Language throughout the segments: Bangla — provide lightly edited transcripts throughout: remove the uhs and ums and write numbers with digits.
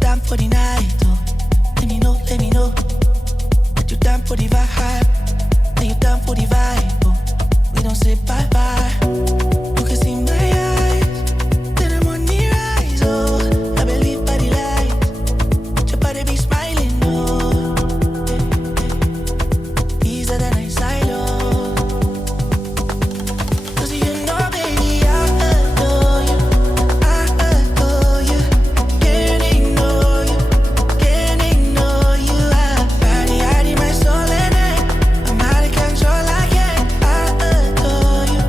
down for the night, oh. Let me know that you're down for the vibe. That you're down for the vibe, oh. We don't say bye bye. You can see my eyes, then I'm on the rise, oh. I believe by the light, your body be smiling, oh. Easier than I silo. 'Cause you know, baby, I adore you. I adore you. Can't ignore you. Can't ignore you. I my soul and I'm out of control. I can't. I adore you.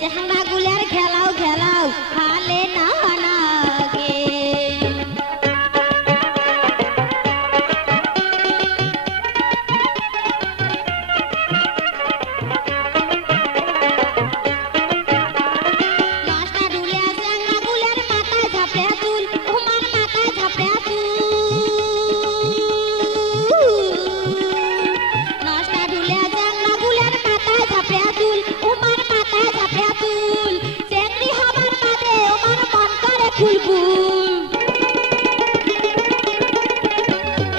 চেহারা গুলার খেলাও খেলাও খালে না নাগে নষ্টা ঢুলিয়া চেহারা গুলার মাথায় ঝাপড়ে চুল ওমার মাথায় ঝাপড়ে নষ্টা ঢুলিয়া চেহারা গুলার মাথায় ঝাপড়ে চুল ওমার মাথায় ঝাপড়ে চুল চেংড়ি হবার বাদে ওমার মন করে ফুলফুল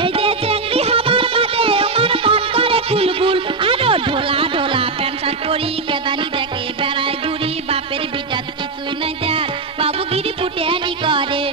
এই যে চেংড়ি হবার বাদে ওমার মন করে ফুলফুল আরো ঢোলা ঢোলা প্যান্ট শার্ট পরি কেদানি দেখে বেড়ায় ঘুরি বাপের বিটাত কিছুই নাই দেয় বাবুগিরি ফুটেনি করে